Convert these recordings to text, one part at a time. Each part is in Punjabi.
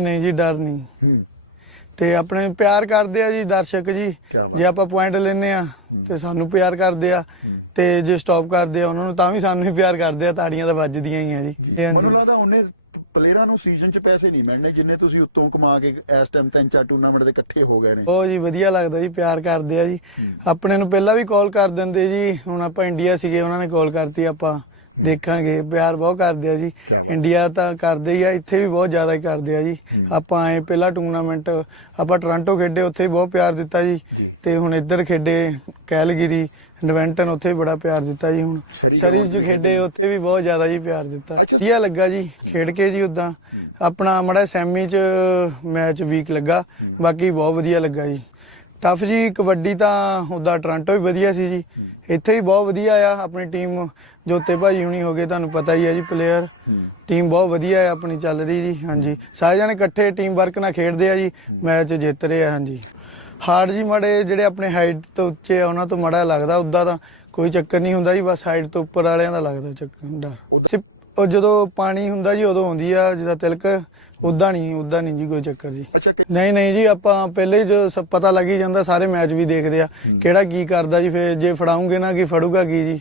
ਨਹੀਂ ਨਹੀਂ ਜੀ ਡਰ ਨਹੀਂ। ਤੇ ਆਪਣੇ ਪਿਆਰ ਕਰਦੇ ਆ ਜੀ ਦਰਸ਼ਕ ਜੀ। ਕਿਆ ਬਾਤ। ਜੇ ਆਪਾਂ ਪੁਆਇੰਟ ਲੈਨੇ ਆ ਤੇ ਸਾਨੂੰ ਪਿਆਰ ਕਰਦੇ ਆ। ਤੇ ਜੇ ਸਟਾਪ ਕਰਦੇ ਆ ਉਹਨਾਂ ਨੂੰ ਤਾਂ ਵੀ ਸਾਨੂੰ ਹੀ ਪਿਆਰ ਕਰਦੇ ਆ ਤਾੜੀਆਂ ਤਾਂ ਵੱਜਦੀਆਂ ਹੀ ਆ ਜੀ। ਮੈਨੂੰ ਹਾਂਜੀ। ਲੱਗਦਾ ਉਹਨੇ ਪਲੇਅਰਾਂ ਨੂੰ ਸੀਜ਼ਨ 'ਚ ਪੈਸੇ ਨਹੀਂ ਮਿਲਣੇ ਜਿੰਨੇ ਤੁਸੀਂ ਉੱਤੋਂ ਕਮਾ ਕੇ ਇਸ ਟਾਈਮ ਤਿੰਨ ਚਾਰ ਟੂਰਨਾਮੈਂਟ ਦੇ ਇਕੱਠੇ ਹੋ ਗਏ ਨੇ। ਉਹ ਜੀ ਵਧੀਆ ਲੱਗਦਾ ਜੀ ਪਿਆਰ ਕਰਦੇ ਆ ਜੀ। ਆਪਣੇ ਨੂੰ ਪਹਿਲਾਂ ਵੀ ਕਾਲ ਕਰ ਦਿੰਦੇ ਜੀ ਹੁਣ ਆਪਾਂ ਇੰਡੀਆ ਸੀਗੇ ਉਹਨਾਂ ਨੇ ਕਾਲ ਕਰਤੀ ਆਪਾਂ। ਦੇਖਾਂਗੇ ਪਿਆਰ ਬਹੁਤ ਕਰਦੇ ਆ ਜੀ। ਇੰਡੀਆ ਤਾਂ ਕਰਦੇ ਹੀ ਆ ਇੱਥੇ ਵੀ ਬਹੁਤ ਜ਼ਿਆਦਾ ਕਰਦੇ ਆ ਜੀ। ਆਪਾਂ ਆਏ ਪਹਿਲਾ ਟੂਰਨਾਮੈਂਟ ਆਪਾਂ ਟੋਰਾਂਟੋ ਖੇਡੇ ਉੱਥੇ ਬਹੁਤ ਪਿਆਰ ਦਿੱਤਾ ਜੀ। ਤੇ ਹੁਣ ਇੱਧਰ ਖੇਡੇ ਕੈਲਗਰੀ ਡਵੈਂਟਨ ਉੱਥੇ ਵੀ ਬੜਾ ਪਿਆਰ ਦਿੱਤਾ ਜੀ ਹੁਣ। ਸਰੀ ਚ ਖੇਡੇ ਉੱਥੇ ਵੀ ਬਹੁਤ ਜ਼ਿਆਦਾ ਜੀ ਪਿਆਰ ਦਿੱਤਾ। ਵਧੀਆ ਲੱਗਾ ਜੀ ਖੇਡ ਕੇ ਜੀ ਉਦਾਂ। ਆਪਣਾ ਮੜਾ ਸੈਮੀ ਚ ਮੈਚ ਵੀਕ ਲੱਗਾ ਬਾਕੀ ਬਹੁਤ ਵਧੀਆ ਲੱਗਾ ਜੀ। ਟਫ ਜੀ ਕਬੱਡੀ ਤਾਂ ਉਦਾਂ ਟੋਰਾਂਟੋ ਵੀ ਵਧੀਆ ਸੀ ਜੀ। ਇੱਥੇ ਵੀ ਬਹੁਤ ਵਧੀਆ ਆ ਆਪਣੀ ਟੀਮ ਜੋਤੇ ਭਾਜੀ ਹੁਣੀ ਹੋ ਗਏ ਤੁਹਾਨੂੰ ਪਤਾ ਹੀ ਆ ਜੀ ਪਲੇਅਰ ਟੀਮ ਬਹੁਤ ਵਧੀਆ ਹੈ ਆਪਣੀ ਚੱਲ ਰਹੀ ਜੀ ਹਾਂਜੀ। ਸਾਰੇ ਜਣੇ ਇਕੱਠੇ ਟੀਮ ਵਰਕ ਨਾਲ ਖੇਡਦੇ ਆ ਜੀ ਮੈਚ ਜਿੱਤ ਰਹੇ ਆ ਹਾਂਜੀ। ਹਾਰਡ ਜੀ ਮਾੜੇ ਜਿਹੜੇ ਆਪਣੇ ਹਾਈਟ ਤੋਂ ਉੱਚੇ ਆ ਉਹਨਾਂ ਤੋਂ ਮਾੜਾ ਲੱਗਦਾ ਉਦਾਂ ਤਾਂ ਕੋਈ ਚੱਕਰ ਨਹੀਂ ਹੁੰਦਾ ਜੀ ਬਸ ਹਾਈਟ ਤੋਂ ਉੱਪਰ ਵਾਲਿਆਂ ਦਾ ਲੱਗਦਾ ਚੱਕਰ ਡਰ। ਉਹ ਜਦੋਂ ਪਾਣੀ ਹੁੰਦਾ ਜੀ ਉਦੋਂ ਆਉਂਦੀ ਆ ਜਿਹਦਾ ਤਿਲਕ ਉਦਾਂ ਨਹੀਂ ਉਦਾਂ ਨਹੀਂ ਜੀ ਕੋਈ ਚੱਕਰ ਜੀ। ਅੱਛਾ ਕਿ- ਨਹੀਂ ਨਹੀਂ ਜੀ ਆਪਾਂ ਪਹਿਲੇ ਹੀ ਜੋ ਪਤਾ ਲੱਗ ਹੀ ਜਾਂਦਾ ਸਾਰੇ ਮੈਚ ਵੀ ਦੇਖਦੇ ਆ। ਕਿਹੜਾ ਕੀ ਕਰਦਾ ਜੀ ਫੇਰ ਜੇ ਫੜਾਉਂਗੇ ਨਾ ਕੀ ਫੜੂਗਾ ਕੀ ਜੀ?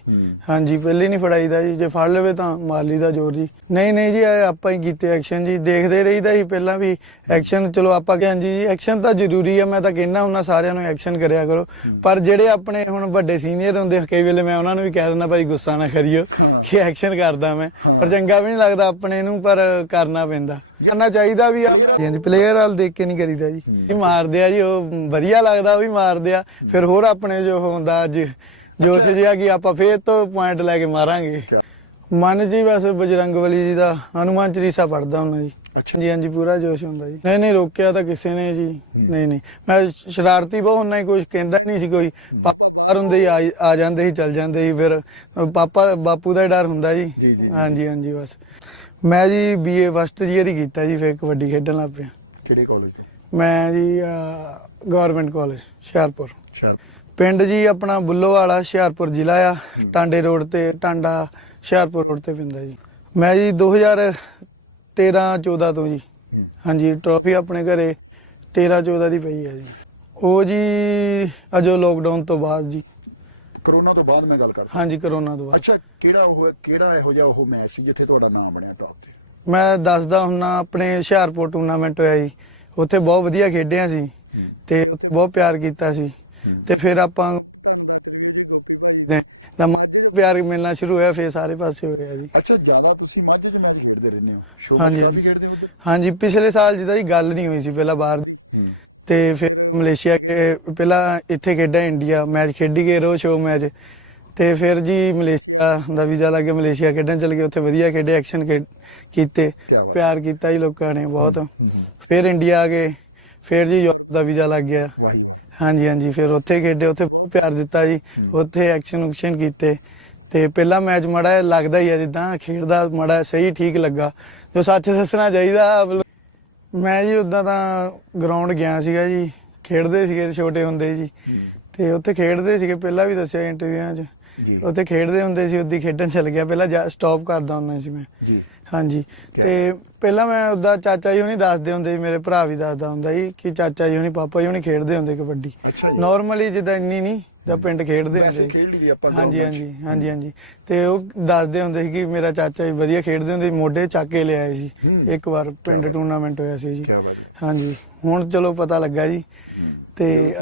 ਹਾਂਜੀ ਪਹਿਲੇ ਨਹੀਂ ਫੜਾਈਦਾ ਜੀ ਜੇ ਫੜ ਲਵੇ ਤਾਂ ਮਾਰ ਲਈਦਾ ਜ਼ੋਰ ਜੀ। ਨਹੀਂ ਨਹੀਂ ਜੀ ਇਹ ਆਪਾਂ ਹੀ ਕੀਤੇ ਐਕਸ਼ਨ ਜੀ ਦੇਖਦੇ ਰਹੀਦਾ ਸੀ ਪਹਿਲਾਂ ਵੀ ਐਕਸ਼ਨ। ਚਲੋ ਆਪਾਂ ਕਹਿੰਦੇ ਜੀ ਐਕਸ਼ਨ ਤਾਂ ਜ਼ਰੂਰੀ ਆ ਮੈਂ ਤਾਂ ਕਹਿੰਦਾ ਹੁੰਦਾ ਸਾਰਿਆਂ ਨੂੰ ਐਕਸ਼ਨ ਕਰਿਆ ਕਰੋ। ਪਰ ਜਿਹੜੇ ਆਪਣੇ ਹੁਣ ਵੱਡੇ ਸੀਨੀਅਰ ਹੁੰਦੇ ਆ, ਕਈ ਵੇਲੇ ਮੈਂ ਉਹਨਾਂ ਨੂੰ ਵੀ ਕਹਿ ਦਿੰਦਾ ਭਾਈ ਗੁੱਸਾ ਨਾ ਕਰਿਓ ਕਿ ਐਕਸ਼ਨ ਕਰਦਾ ਮੈਂ। ਪਰ ਚੰਗਾ ਵੀ ਨਹੀਂ ਲੱਗਦਾ ਆਪਣੇ ਨੂੰ ਪਰ ਕਰਨਾ ਪੈਂਦਾ। ਕਰਨਾ ਚਾਹੀਦਾ ਵੀ ਆ। ਹਾਂਜੀ ਪਲੇਅਰ ਵਾਲ ਦੇਖ ਕੇ ਨਹੀਂ ਕਰੀਦਾ ਜੀ। ਇਹ ਮਾਰਦੇ ਆ ਜੀ ਉਹ ਵਧੀਆ ਲੱਗਦਾ ਉਹ ਵੀ ਮਾਰਦੇ ਆ। ਫਿਰ ਹੋਰ ਆਪਣੇ ਜੋ ਹੁੰਦਾ ਅੱਜ ਜੋਸ਼ ਜਿਹਾ ਕਿ ਆਪਾਂ ਫੇਰ ਤੋਂ ਪੁਆਇੰਟ ਲੈ ਕੇ ਮਾਰਾਂਗੇ। ਮਨ ਜੀ ਬਸ ਬਜਰੰਗਬਲੀ ਜੀ ਦਾ ਹਨੂਮਾਨ ਚਾਲੀਸਾ ਪੜਦਾ ਹੁੰਦਾ ਜੀ। ਅੱਛਾ। ਜੀ ਹਾਂਜੀ ਪੂਰਾ ਜੋਸ਼ ਹੁੰਦਾ ਜੀ। ਨਹੀਂ ਨਹੀਂ ਰੋਕਿਆ ਤਾਂ ਕਿਸੇ ਨੇ ਜੀ। ਨਹੀਂ ਨਹੀਂ ਮੈਂ ਸ਼ਰਾਰਤੀ ਬਹੁਤ ਹੁੰਨਾ ਹੀ ਕੁਝ ਕਹਿੰਦਾ ਨਹੀਂ ਸੀ ਕੋਈ। ਪਾਪਾ ਹੁੰਦੇ ਹੀ ਆ- ਜਾਂਦੇ ਸੀ ਚੱਲ ਜਾਂਦੇ ਸੀ ਫਿਰ ਪਾਪਾ ਬਾਪੂ ਦਾ ਹੀ ਡਰ ਹੁੰਦਾ ਜੀ। ਹਾਂਜੀ ਹਾਂਜੀ ਬਸ। ਮੈਂ ਜੀ ਬੀਏ ਫਸਟ ਈਅਰ ਹੀ ਕੀਤਾ ਜੀ ਫਿਰ ਕਬੱਡੀ ਖੇਡਣ ਲੱਗ ਪਿਆ। ਕਿਹੜੇ ਕਾਲਜ ਤੋਂ? ਮੈਂ ਜੀ ਗਵਰਨਮੈਂਟ ਕਾਲਜ ਹੁਸ਼ਿਆਰਪੁਰ। ਪਿੰਡ ਜੀ ਆਪਣਾ ਬੁੱਲੋਵਾਲਾ ਹੁਸ਼ਿਆਰਪੁਰ ਜ਼ਿਲ੍ਹਾ ਆ ਟਾਂਡੇ ਰੋਡ ਤੇ ਟਾਂਡਾ ਹੁਸ਼ਿਆਰਪੁਰ ਰੋਡ ਤੇ ਪੈਂਦਾ ਜੀ। ਮੈਂ ਜੀ 2013 14 ਤੋਂ ਜੀ। ਹਾਂਜੀ ਟਰੋਫੀ ਆਪਣੇ ਘਰੇ 13 14 ਦੀ ਪਈ ਆ ਜੀ। ਉਹ ਜੀ ਅਜੋ ਲੋਕਡਾਊਨ ਤੋਂ ਬਾਅਦ ਜੀ। ਕਰੋਨਾ ਤੋਂ ਬਾਅਦ ਮੈਂ ਗੱਲ ਕਰਦਾ। ਹਾਂਜੀ ਕਰੋਨਾ ਤੋਂ ਬਾਅਦ। ਅੱਛਾ ਕਿਹੜਾ ਉਹ ਕਿਹੜਾ ਇਹੋ ਜਿਹਾ ਉਹ ਮੈਚ ਸੀ ਜਿੱਥੇ ਤੁਹਾਡਾ ਨਾਮ ਬਣਿਆ ਟੌਪ ਤੇ? ਮੈਂ ਦੱਸਦਾ ਹੁੰਨਾ ਆਪਣੇ ਹੁਸ਼ਿਆਰਪੁਰ ਟੂਰਨਾਮੈਂਟ ਹੋਇਆ ਜੀ। ਉੱਥੇ ਬਹੁਤ ਵਧੀਆ ਖੇਡਿਆ ਸੀ ਤੇ ਉੱਥੇ ਬਹੁਤ ਪਿਆਰ ਕੀਤਾ ਸੀ। ਤੇ ਫਿਰ ਆਪਾਂ ਦਾ ਪਿਆਰ ਮਿਲਣਾ ਸ਼ੁਰੂ ਹੋਇਆ ਫਿਰ ਸਾਰੇ ਪਾਸੇ ਹੋਇਆ ਜੀ। ਅੱਛਾ ਜ਼ਿਆਦਾ ਤੁਸੀਂ ਮਾਝੇ ਚ ਮਾਰੀ ਖੇਡਦੇ ਰਹਿੰਦੇ ਹੋ। ਹਾਂਜੀ, ਵੀ ਹਾਂਜੀ। ਪਿਛਲੇ ਸਾਲ ਜਿਹਦਾ ਜੀ ਗੱਲ ਨਹੀਂ ਹੋਈ ਸੀ ਪਹਿਲਾਂ ਬਾਹਰ ਦੀ। ਤੇ ਫਿਰ ਮਲੇਸ਼ੀਆ ਕੇ ਪਹਿਲਾਂ ਇੱਥੇ ਖੇਡਿਆ ਇੰਡੀਆ ਮੈਚ ਖੇਡੀ ਗਏ ਰੋ ਸ਼ੋ ਮੈਚ। ਤੇ ਫਿਰ ਜੀ ਮਲੇਸ਼ੀਆ ਦਾ ਵੀਜ਼ਾ ਲੱਗ ਗਿਆ ਮਲੇਸ਼ੀਆ ਖੇਡਣ ਚਲ ਗਏ ਉੱਥੇ ਵਧੀਆ ਖੇਡੇ ਐਕਸ਼ਨ ਕੀਤੇ। ਪਿਆਰ ਕੀਤਾ ਜੀ ਲੋਕਾਂ ਨੇ ਬਹੁਤ। ਫਿਰ ਇੰਡੀਆ ਆ ਗਏ ਫਿਰ ਜੀ ਯੂਰਪ ਦਾ ਵੀਜ਼ਾ ਲੱਗ ਗਿਆ। ਹਾਂਜੀ ਹਾਂਜੀ ਫਿਰ ਉੱਥੇ ਖੇਡੇ ਉੱਥੇ ਬਹੁਤ ਪਿਆਰ ਦਿੱਤਾ ਜੀ। ਉੱਥੇ ਐਕਸ਼ਨ ਉਕਸ਼ਨ ਕੀਤੇ। ਤੇ ਪਹਿਲਾ ਮੈਚ ਮੜਾ ਲੱਗਦਾ ਹੀ ਆ ਜਿੱਦਾਂ ਖੇਡਦਾ ਮੜਾ ਸਹੀ ਠੀਕ ਲੱਗਾ। ਜੋ ਸੱਚ ਦੱਸਣਾ ਚਾਹੀਦਾ ਮੈਂ ਜੀ ਉਦਾਂ ਤਾਂ ਗਰਾਊਂਡ ਗਿਆ ਸੀਗਾ ਜੀ ਖੇਡਦੇ ਸੀਗੇ ਛੋਟੇ ਹੁੰਦੇ ਜੀ। ਤੇ ਉੱਥੇ ਖੇਡਦੇ ਸੀਗੇ ਪਹਿਲਾਂ ਵੀ ਦੱਸਿਆ ਇੰਟਰਵਿਊਆਂ 'ਚ। ਜੀ। ਉੱਥੇ ਖੇਡਦੇ ਹੁੰਦੇ ਸੀ ਉੱਦੀ ਖੇਡਣ ਚਲ ਗਿਆ। ਪਹਿਲਾਂ ਸਟਾਪ ਕਰਦਾ ਹੁੰਦਾ ਸੀ ਮੈਂ। ਜੀ। ਹਾਂਜੀ? ਤੇ ਪਹਿਲਾਂ ਮੈਂ ਉਹਦਾ ਚਾਚਾ ਜੀ ਹੁਣੀ ਦੱਸਦੇ ਹੁੰਦੇ ਸੀ ਮੇਰੇ ਭਰਾ ਵੀ ਦੱਸਦਾ ਹੁੰਦਾ ਸੀ ਕਿ ਚਾਚਾ ਜੀ ਹੁਣੀ ਪਾਪਾ ਜੀ ਹੁਣੀ ਖੇਡਦੇ ਹੁੰਦੇ ਕਬੱਡੀ। ਨਾਰਮਲੀ ਜਿੱਦਾਂ ਇੰਨੀ ਨਹੀਂ ਜਾਂ ਪਿੰਡ ਖੇਡਦੇ ਹੁੰਦੇ ਖੇਡ ਲਈ ਆਪਾਂ ਹਾਂਜੀ। ਹਾਂਜੀ ਹਾਂਜੀ ਹਾਂਜੀ। ਤੇ ਉਹ ਦੱਸਦੇ ਹੁੰਦੇ ਸੀ ਕਿ ਮੇਰਾ ਚਾਚਾ ਜੀ ਵਧੀਆ ਖੇਡਦੇ ਹੁੰਦੇ ਸੀ ਮੋਢੇ ਚੱਕ ਕੇ ਲਿਆਏ ਸੀ। ਇੱਕ ਵਾਰ ਪਿੰਡ ਟੂਰਨਾਮੈਂਟ ਹੋਇਆ ਸੀ ਜੀ। ਹਾਂਜੀ ਹੁਣ ਚਲੋ ਪਤਾ ਲੱਗਾ ਜੀ। ਤੇ